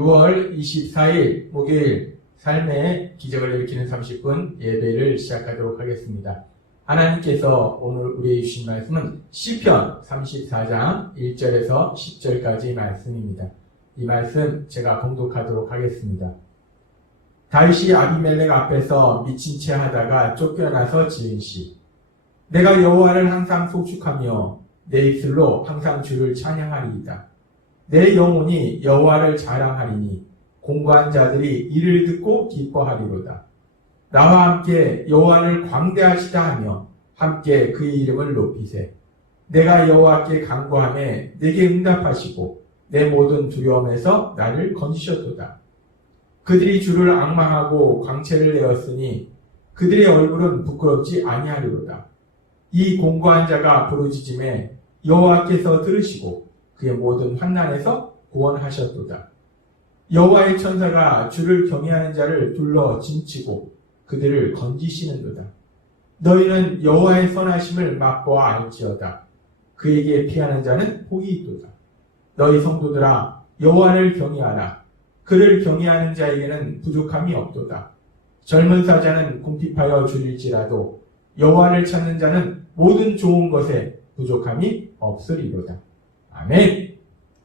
6월 24일 목요일 삶의 기적을 일으키는 30분 예배를 시작하도록 하겠습니다. 하나님께서 오늘 우리에게 주신 말씀은 시편 34장 1절에서 10절까지 말씀입니다. 이 말씀 제가 봉독하도록 하겠습니다. 다윗이 아비멜렉 앞에서 미친 채 하다가 쫓겨나서 지은 시. 내가 여호와를 항상 송축하며 내 입술로 항상 주를 찬양하리이다. 내 영혼이 여호와를 자랑하리니 공고한 자들이 이를 듣고 기뻐하리로다. 나와 함께 여호와를 광대하시다 하며 함께 그의 이름을 높이세. 내가 여호와께 간구하매 내게 응답하시고 내 모든 두려움에서 나를 건지셨도다. 그들이 주를 앙망하고 광채를 내었으니 그들의 얼굴은 부끄럽지 아니하리로다. 이 공고한 자가 부르짖음에 여호와께서 들으시고 그의 모든 환난에서 구원하셨도다. 여호와의 천사가 주를 경외하는 자를 둘러 진치고 그들을 건지시는도다. 너희는 여호와의 선하심을 맛보아 알지어다. 그에게 피하는 자는 복이 있도다. 너희 성도들아 여호와를 경외하라. 그를 경외하는 자에게는 부족함이 없도다. 젊은 사자는 궁핍하여 줄일지라도 여호와를 찾는 자는 모든 좋은 것에 부족함이 없으리로다. 아멘.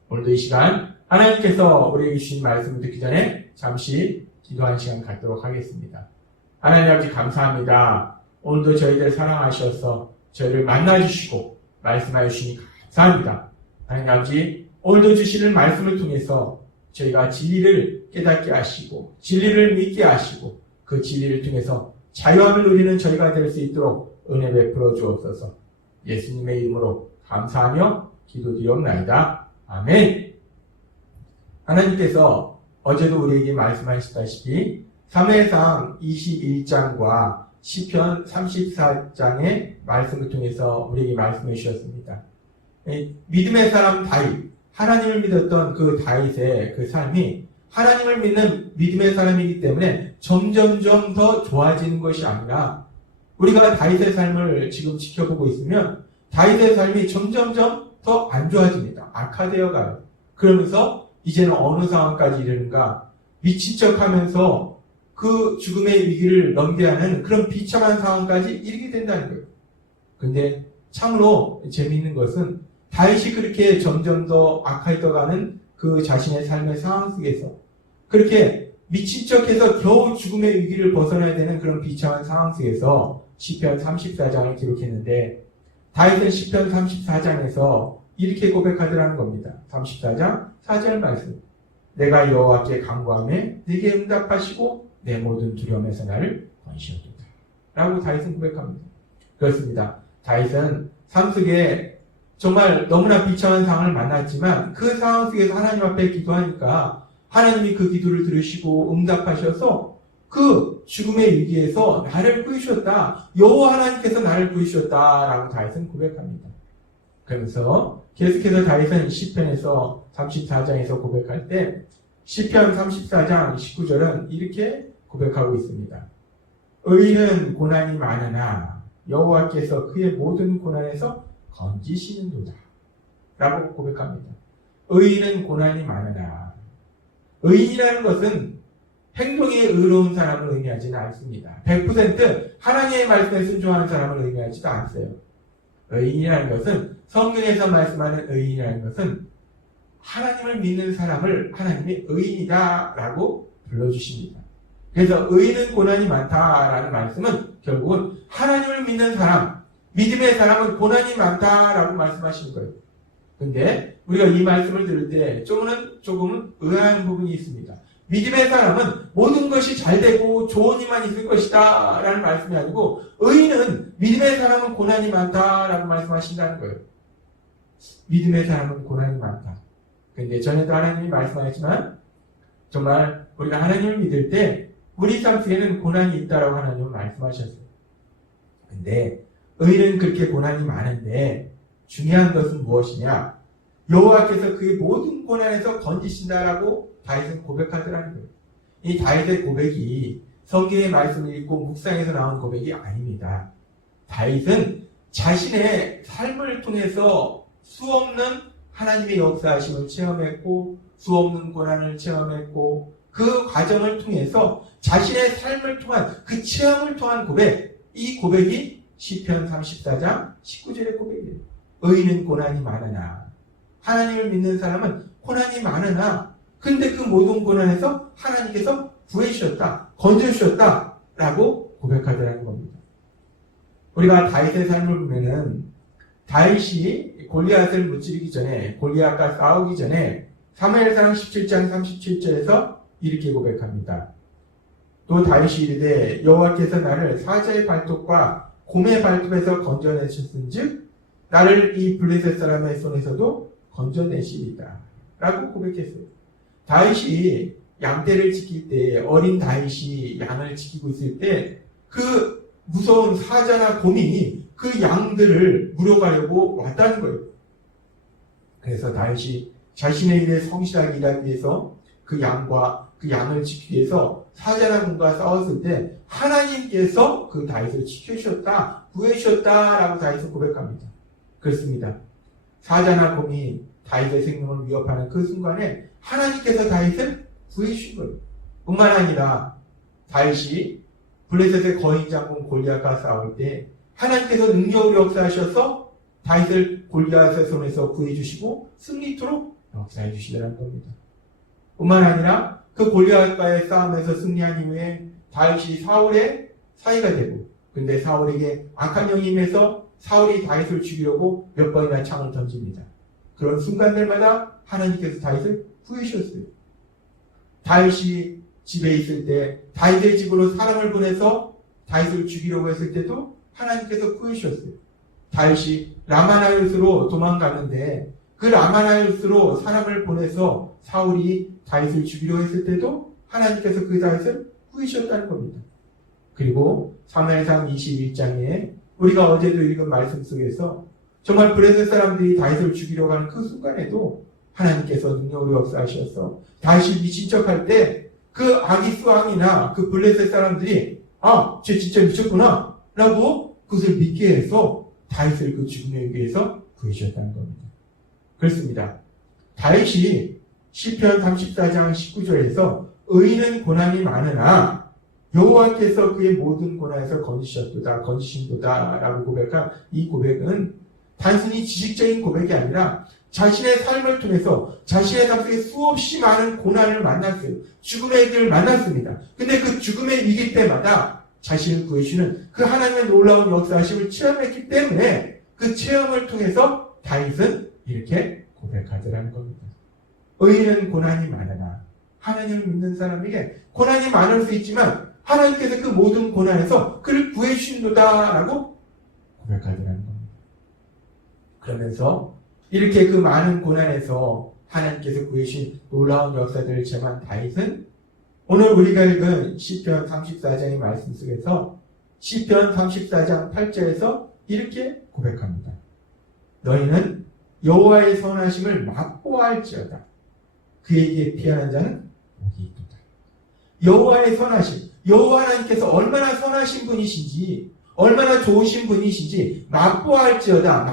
오늘도 이 시간 하나님께서 우리에게 주신 말씀을 듣기 전에 잠시 기도하는 시간 갖도록 하겠습니다. 하나님 아버지 감사합니다. 오늘도 저희들 사랑하셔서 저희를 만나주시고 말씀하여 주시니 감사합니다. 하나님 아버지 오늘도 주시는 말씀을 통해서 저희가 진리를 깨닫게 하시고 진리를 믿게 하시고 그 진리를 통해서 자유함을 누리는 저희가 될 수 있도록 은혜 베풀어 주옵소서. 예수님의 이름으로 감사하며 기도드리옵나이다. 아멘. 하나님께서 어제도 우리에게 말씀하셨다시피 사무엘상 21장과 시편 34장의 말씀을 통해서 우리에게 말씀해 주셨습니다. 믿음의 사람 다윗, 하나님을 믿었던 그 다윗의 그 삶이 하나님을 믿는 믿음의 사람이기 때문에 점점점 더 좋아지는 것이 아니라 우리가 다윗의 삶을 지금 지켜보고 있으면 다윗의 삶이 점점점 더 안 좋아집니다. 악화되어 가요. 그러면서 이제는 어느 상황까지 이르는가 미친 척하면서 그 죽음의 위기를 넘겨야 하는 그런 비참한 상황까지 이르게 된다는 거예요. 근데 참으로 재미있는 것은 다윗이 그렇게 점점 더 악화되어가는 그 자신의 삶의 상황 속에서 그렇게 미친 척해서 겨우 죽음의 위기를 벗어나야 되는 그런 비참한 상황 속에서 시편 34장을 기록했는데 다윗은 시편 34장에서 이렇게 고백하더라는 겁니다. 34장 4절 말씀. 내가 여호와께 간구하매 내게 응답하시고 내 모든 두려움에서 나를 건지셨도다. 라고 다윗은 고백합니다. 그렇습니다. 다윗은 삶 속에 정말 너무나 비참한 상황을 만났지만 그 상황 속에서 하나님 앞에 기도하니까 하나님이 그 기도를 들으시고 응답하셔서 그 죽음의 위기에서 나를 구해주셨다. 여호와 하나님께서 나를 구해주셨다라고 다윗은 고백합니다. 그러면서 계속해서 다윗은 시편에서 34장에서 고백할 때 시편 34장 19절은 이렇게 고백하고 있습니다. 의인은 고난이 많으나 여호와께서 그의 모든 고난에서 건지시는도다. 라고 고백합니다. 의인은 고난이 많으나 의인이라는 것은 행동에 의로운 사람을 의미하지는 않습니다. 100% 하나님의 말씀에 순종하는 사람을 의미하지도 않아요. 의인이라는 것은 성경에서 말씀하는 의인이라는 것은 하나님을 믿는 사람을 하나님의 의인이다라고 불러주십니다. 그래서 의인은 고난이 많다라는 말씀은 결국은 하나님을 믿는 사람, 믿음의 사람은 고난이 많다라고 말씀하시는 거예요. 근데 우리가 이 말씀을 들을 때 조금은 의아한 부분이 있습니다. 믿음의 사람은 모든 것이 잘 되고 좋은 일만 있을 것이다 라는 말씀이 아니고 의인은 믿음의 사람은 고난이 많다 라고 말씀하신다는 거예요. 믿음의 사람은 고난이 많다. 근데 전에도 하나님이 말씀하셨지만 정말 우리가 하나님을 믿을 때 우리 삶 속에는 고난이 있다라고 하나님은 말씀하셨어요. 근데 의인은 그렇게 고난이 많은데 중요한 것은 무엇이냐? 여호와께서 그의 모든 고난에서 건지신다라고 다윗은 고백하더라는 거예요. 이 다윗의 고백이 성경의 말씀을 읽고 묵상에서 나온 고백이 아닙니다. 다윗은 자신의 삶을 통해서 수없는 하나님의 역사하심을 체험했고 수없는 고난을 체험했고 그 과정을 통해서 자신의 삶을 통한 그 체험을 통한 고백, 이 고백이 시편 34장 19절의 고백이에요. 의인은 고난이 많으나, 하나님을 믿는 사람은 고난이 많으나 근데 그 모든 고난에서 하나님께서 구해주셨다, 건져주셨다 라고 고백하더라는 겁니다. 우리가 다윗의 삶을 보면은 다윗이 골리앗을 무찌르기 전에, 골리앗과 싸우기 전에 사무엘상 17장 37절에서 이렇게 고백합니다. 또 다윗이 이르되 여호와께서 나를 사자의 발톱과 곰의 발톱에서 건져내셨은즉 나를 이 블레셋 사람의 손에서도 건져내시리다 라고 고백했어요. 다윗이 양떼를 지킬 때, 어린 다윗이 양을 지키고 있을 때 그 무서운 사자나 곰이 그 양들을 물어가려고 왔다는 거예요. 그래서 다윗이 자신의 일에 성실하게 일하기 위해서 그 양을 지키기 위해서 사자나 곰과 싸웠을 때 하나님께서 그 다윗을 지켜주셨다, 구해주셨다라고 다윗은 고백합니다. 그렇습니다. 사자나 곰이 다윗의 생명을 위협하는 그 순간에 하나님께서 다윗을 구해주신 거예요. 뿐만 아니라 다윗이 블레셋의 거인 장군 골리앗과 싸울 때 하나님께서 능력으로 역사하셔서 다윗을 골리앗의 손에서 구해주시고 승리토록 역사해 주시더라는 겁니다. 뿐만 아니라 그 골리앗과의 싸움에서 승리한 이후에 다윗이 사울의 사이가 되고, 근데 사울에게 악한 영이 임해서 사울이 다윗을 죽이려고 몇 번이나 창을 던집니다. 그런 순간들마다 하나님께서 다윗을 구해주셨어요. 다윗이 집에 있을 때 다윗의 집으로 사람을 보내서 다윗을 죽이려고 했을 때도 하나님께서 구해주셨어요. 다윗이 라마나요스로 도망가는데 그 라마나요스로 사람을 보내서 사울이 다윗을 죽이려고 했을 때도 하나님께서 그 다윗을 구해주셨다는 겁니다. 그리고 사무엘상 21장에 우리가 어제도 읽은 말씀 속에서 정말 블레셋 사람들이 다윗을 죽이려고 하는 그 순간에도 하나님께서 능력으로 역사하셔서 다윗이 미친 척할 때 그 아기스 왕이나 그 블레셋 사람들이 쟤 진짜 미쳤구나 라고 그것을 믿게 해서 다윗을 그 죽음의 위기에서 구해주셨다는 겁니다. 그렇습니다. 다윗이 시편 34장 19절에서 의인은 고난이 많으나 여호와께서 그의 모든 고난에서 건지신도다 라고 고백한 이 고백은 단순히 지식적인 고백이 아니라 자신의 삶을 통해서 자신의 삶 속에 수없이 많은 고난을 만났어요. 죽음의 위기를 만났습니다. 근데 그 죽음의 위기 때마다 자신을 구해주시는 그 하나님의 놀라운 역사하심을 체험했기 때문에 그 체험을 통해서 다윗은 이렇게 고백하더라는 겁니다. 의인은 고난이 많으나, 하나님을 믿는 사람에게 고난이 많을 수 있지만 하나님께서 그 모든 고난에서 그를 구해주신도다라고 고백하더라는 겁니다. 그러면서 이렇게 그 많은 고난에서 하나님께서 구해주신 놀라운 역사들을 체험한 다윗은 오늘 우리가 읽은 시편 34장의 말씀 속에서 시편 34장 8절에서 이렇게 고백합니다. 너희는 여호와의 선하심을 맛보아할지어다. 그에게 피하는 자는 복이 있도다. 여호와의 선하심, 여호와 하나님께서 얼마나 선하신 분이신지, 얼마나 좋으신 분이신지 맛보아할지어다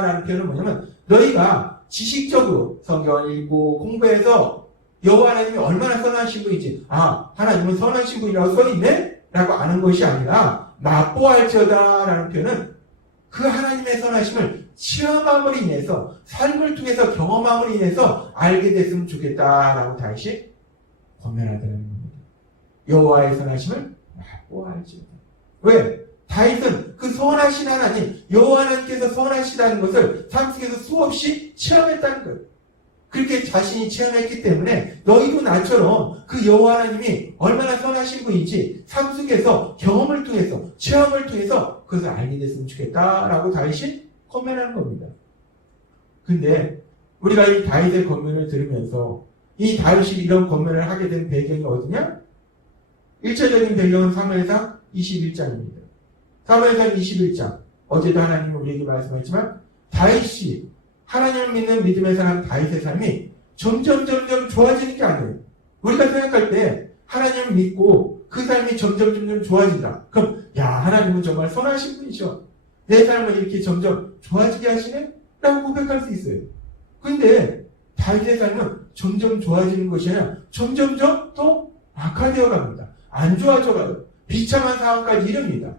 라는 표현은 뭐냐면 너희가 지식적으로 성경을 읽고 공부해서 여호와 하나님이 얼마나 선하신 분인지, 하나님은 선하신 분이라고 써있네? 라고 아는 것이 아니라 맛보아할지어다 라는 표현은 그 하나님의 선하심을 체험함으로 인해서, 삶을 통해서 경험함으로 인해서 알게 됐으면 좋겠다라고 다윗이 권면하다는 겁니다. 여호와의 선하심을 맛보아할지어다. 왜? 다윗은 그 선하신 하나님, 여호와 하나님께서 선하시다는 것을 삶 속에서 수없이 체험했다는 거예요. 그렇게 자신이 체험했기 때문에 너희도 나처럼 그 여호와 하나님이 얼마나 선하신 분인지 삶 속에서 경험을 통해서, 체험을 통해서 그것을 알게 됐으면 좋겠다라고 다윗이 권면하는 겁니다. 근데 우리가 이 다윗의 권면을 들으면서 이 다윗이 이런 권면을 하게 된 배경이 어디냐? 일차적인 배경은 사무엘상 21장입니다. 사무엘상 21장, 어제도 하나님은 우리에게 말씀하셨지만 다윗이, 하나님을 믿는 믿음의 사람 다윗의 삶이 점점 좋아지는 게 아니에요. 우리가 생각할 때 하나님을 믿고 그 삶이 점점 좋아진다. 그럼 하나님은 정말 선하신 분이죠. 내 삶을 이렇게 점점 좋아지게 하시네? 라고 고백할 수 있어요. 근데 다윗의 삶은 점점 좋아지는 것이 아니라 점점점 더 악화되어 갑니다. 안 좋아져 가요. 비참한 상황까지 이릅니다.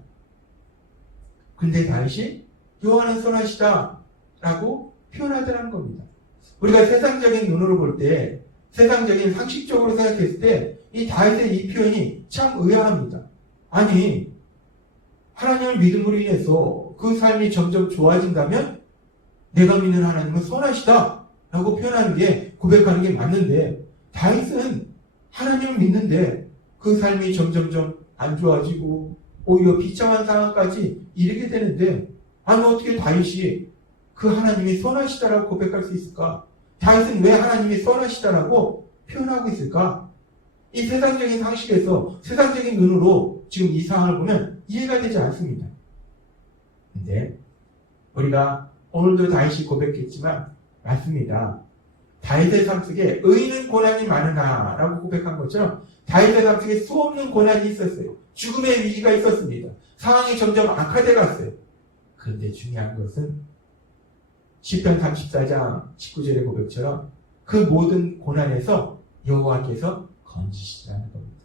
근데 다윗이 여호와는 선하시다 라고 표현하더라는 겁니다. 우리가 세상적인 눈으로 볼 때, 세상적인 상식적으로 생각했을 때 이 다윗의 이 표현이 참 의아합니다. 아니, 하나님을 믿음으로 인해서 그 삶이 점점 좋아진다면 내가 믿는 하나님은 선하시다 라고 표현하는 게, 고백하는 게 맞는데, 다윗은 하나님을 믿는데 그 삶이 점점점 안 좋아지고 오히려 비참한 상황까지 이르게 되는데, 아니 어떻게 다윗이 그 하나님이 선하시다라고 고백할 수 있을까? 다윗은 왜 하나님이 선하시다라고 표현하고 있을까? 이 세상적인 상식에서, 세상적인 눈으로 지금 이 상황을 보면 이해가 되지 않습니다. 근데 우리가 오늘도 다윗이 고백했지만 맞습니다. 다윗의 삶 속에 의인은 고난이 많으나 라고 고백한 것처럼 다윗의 삶 속에 수없는 고난이 있었어요. 죽음의 위기가 있었습니다. 상황이 점점 악화돼 갔어요. 그런데 중요한 것은 시편 34장 19절의 고백처럼 그 모든 고난에서 여호와께서 건지시라는 겁니다.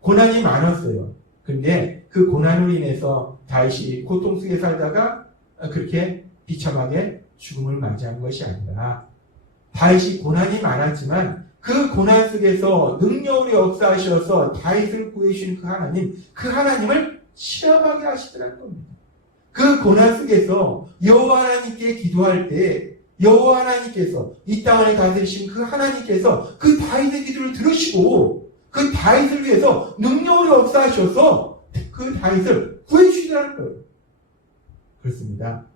고난이 많았어요. 근데 그 고난으로 인해서 다윗이 고통 속에 살다가 그렇게 비참하게 죽음을 맞이한 것이 아니라, 다윗이 고난이 많았지만 그 고난 속에서 능력으로 역사하셔서 다윗을 구해주신 그 하나님을 체험하게 하시더라는 겁니다. 그 고난 속에서 여호와 하나님께 기도할 때 여호와 하나님께서, 이 땅을 다스리신 그 하나님께서 그 다윗의 기도를 들으시고 그 다윗을 위해서 능력으로 역사하셔서 그 다윗을 구해주시라는 거예요. 그렇습니다.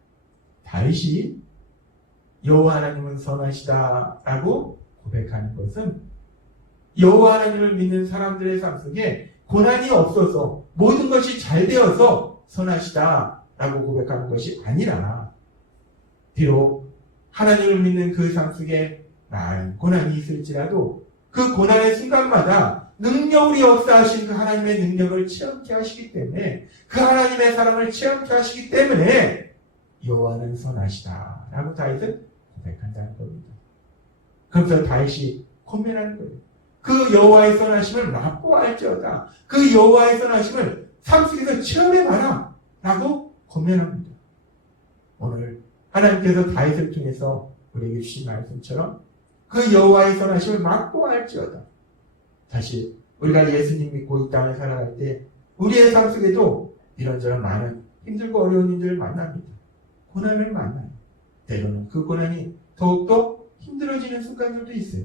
다윗이 여호와 하나님은 선하시다라고 고백하는 것은 여호와 하나님을 믿는 사람들의 삶 속에 고난이 없어서 모든 것이 잘 되어서 선하시다라고 고백하는 것이 아니라, 비록 하나님을 믿는 그 삶 속에 많은 고난이 있을지라도 그 고난의 순간마다 능력으로 역사하신 그 하나님의 능력을 체험케 하시기 때문에, 그 하나님의 사랑을 체험케 하시기 때문에 여호와는 선하시다라고 다윗은 고백한다는 겁니다. 그러면서 다윗이 권면하는 거예요. 그 여호와의 선하심을 맛보아할지어다. 그 여호와의 선하심을 삶 속에서 체험해봐라 라고 권면합니다. 오늘 하나님께서 다윗을 통해서 우리에게 주신 말씀처럼 그 여호와의 선하심을 맛보아할지어다. 다시 우리가 예수님 믿고 이 땅을 살아갈 때 우리의 삶 속에도 이런저런 많은 힘들고 어려운 일들을 만납니다. 고난을 만나요. 때로는 그 고난이 더욱더 힘들어지는 순간들도 있어요.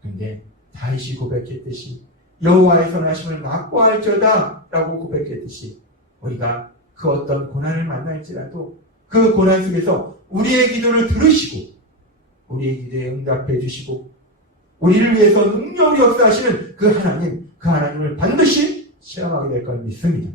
그런데 다윗이 고백했듯이 여호와의 선하심을 맛보아할지어다 라고 고백했듯이, 우리가 그 어떤 고난을 만날지라도 그 고난 속에서 우리의 기도를 들으시고 우리의 기도에 응답해 주시고 우리를 위해서 능력으로 역사하시는 그 하나님을 반드시 체험하게 될 걸 믿습니다.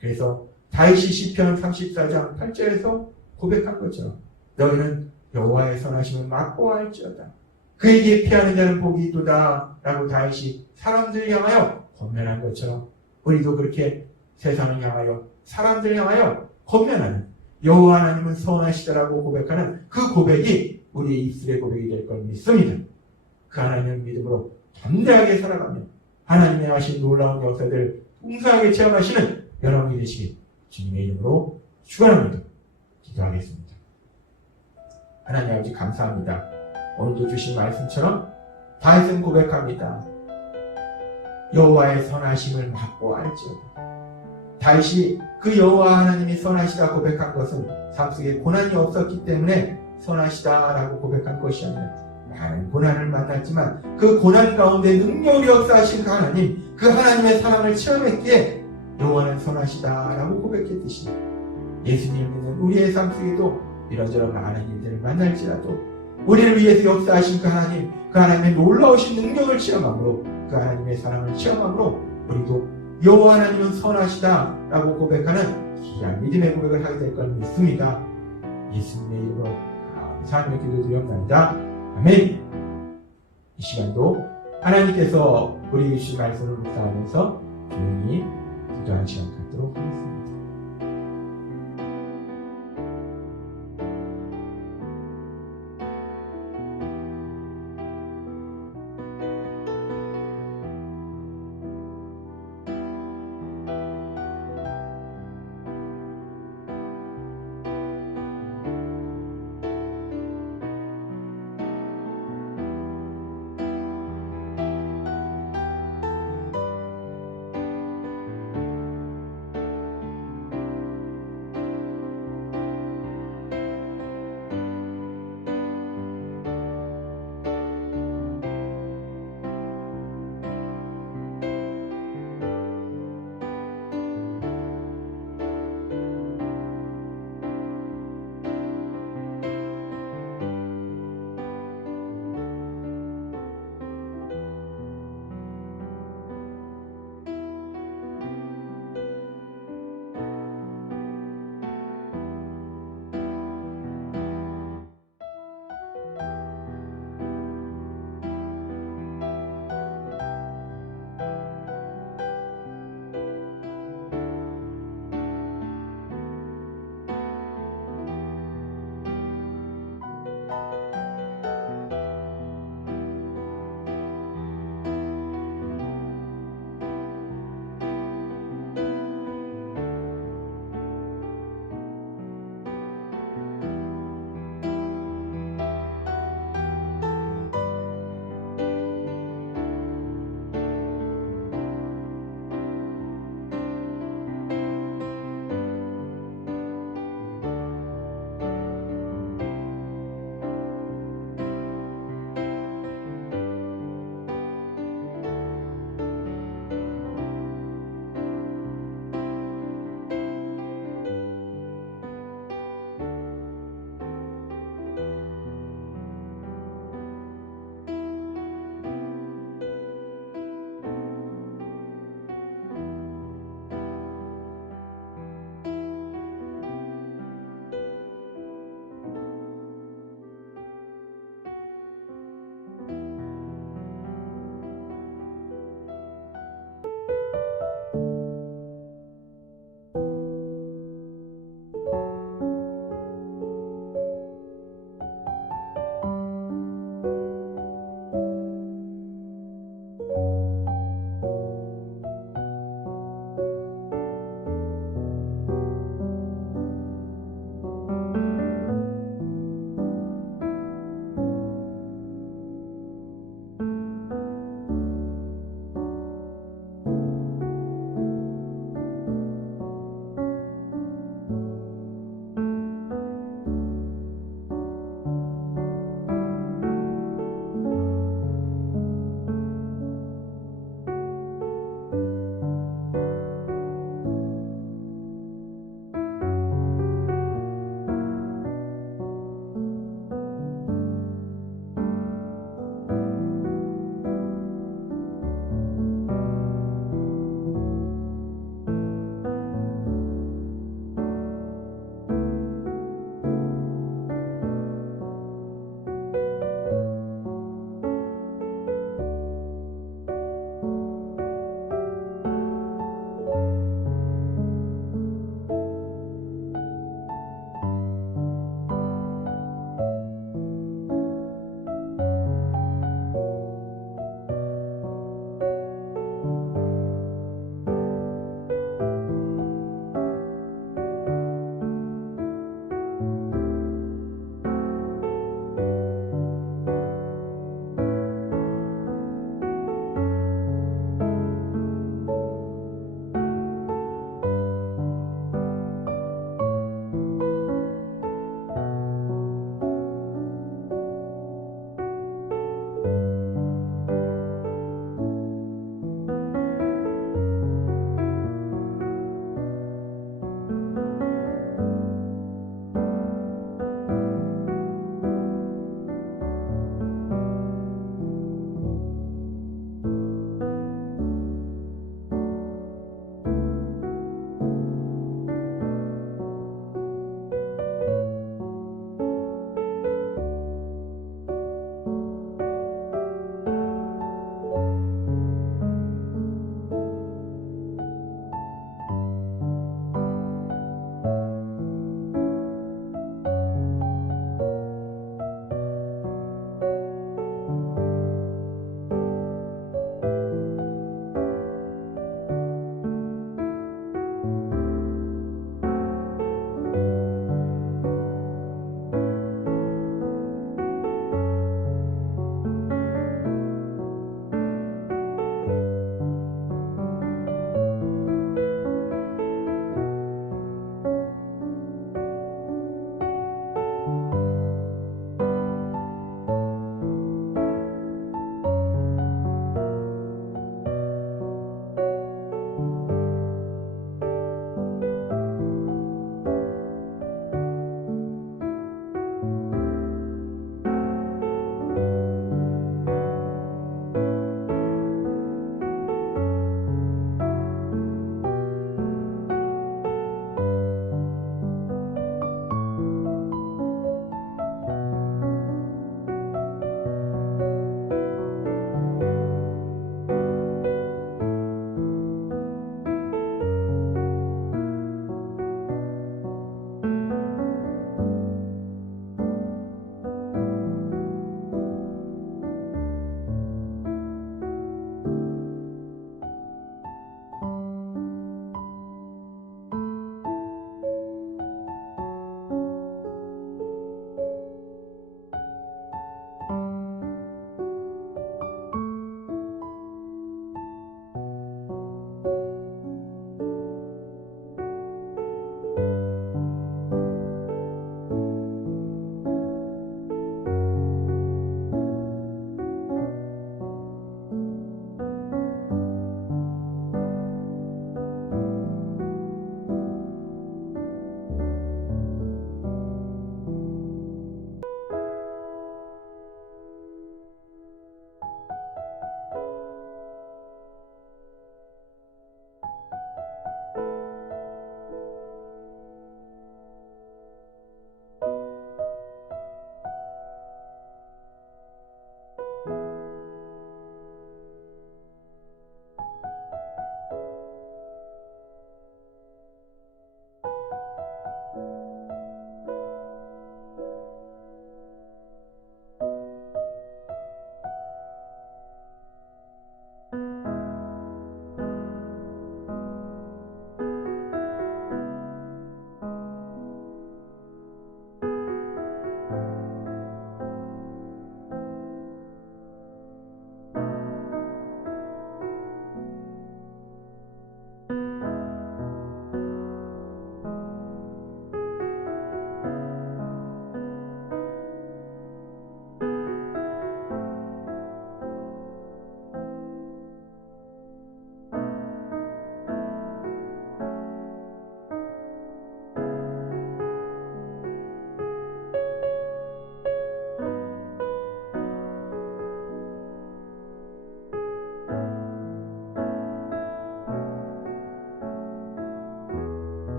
그래서 다윗이 시편 34장 8절에서 고백한 것처럼 너희는 여호와의 선하심을 맛보아할지어다. 그에게 피하는 자는 복이 있도다 라고 다윗이 사람들을 향하여 권면한 것처럼 우리도 그렇게 세상을 향하여, 사람들을 향하여 권면하는, 여호와 하나님은 선하시다라고 고백하는 그 고백이 우리의 입술의 고백이 될 걸 믿습니다. 그 하나님을 믿음으로 담대하게 살아가며 하나님의 하신 놀라운 역사들을 풍성하게 체험하시는 여러분이 되시길 주님의 이름으로 축원합니다. 기도하겠습니다. 하나님 아버지 감사합니다. 오늘도 주신 말씀처럼 다윗은 고백합니다. 여호와의 선하심을 맛보아할지어다. 다윗이 그 여호와 하나님이 선하시다 고백한 것은 삶 속에 고난이 없었기 때문에 선하시다라고 고백한 것이 아니라, 많은 고난을 만났지만 그 고난 가운데 능력으로 역사하신 그 하나님의 사랑을 체험했기에 여호와는 선하시다라고 고백했듯이, 예수님을 믿는 우리의 삶 속에도 이런저런 많은 일들을 만날지라도 우리를 위해서 역사하신 그 하나님의 놀라우신 능력을 체험함으로, 그 하나님의 사랑을 체험함으로 우리도 여호와 하나님은 선하시다라고 고백하는 귀한 믿음의 고백을 하게 될 걸 믿습니다. 예수님의 이름으로 감사하며 기도드리옵나이다. 아멘. 이 시간도 하나님께서 우리에게 주신 말씀을 묵상하면서 조용히 기도하는 시간 갖도록 하겠습니다.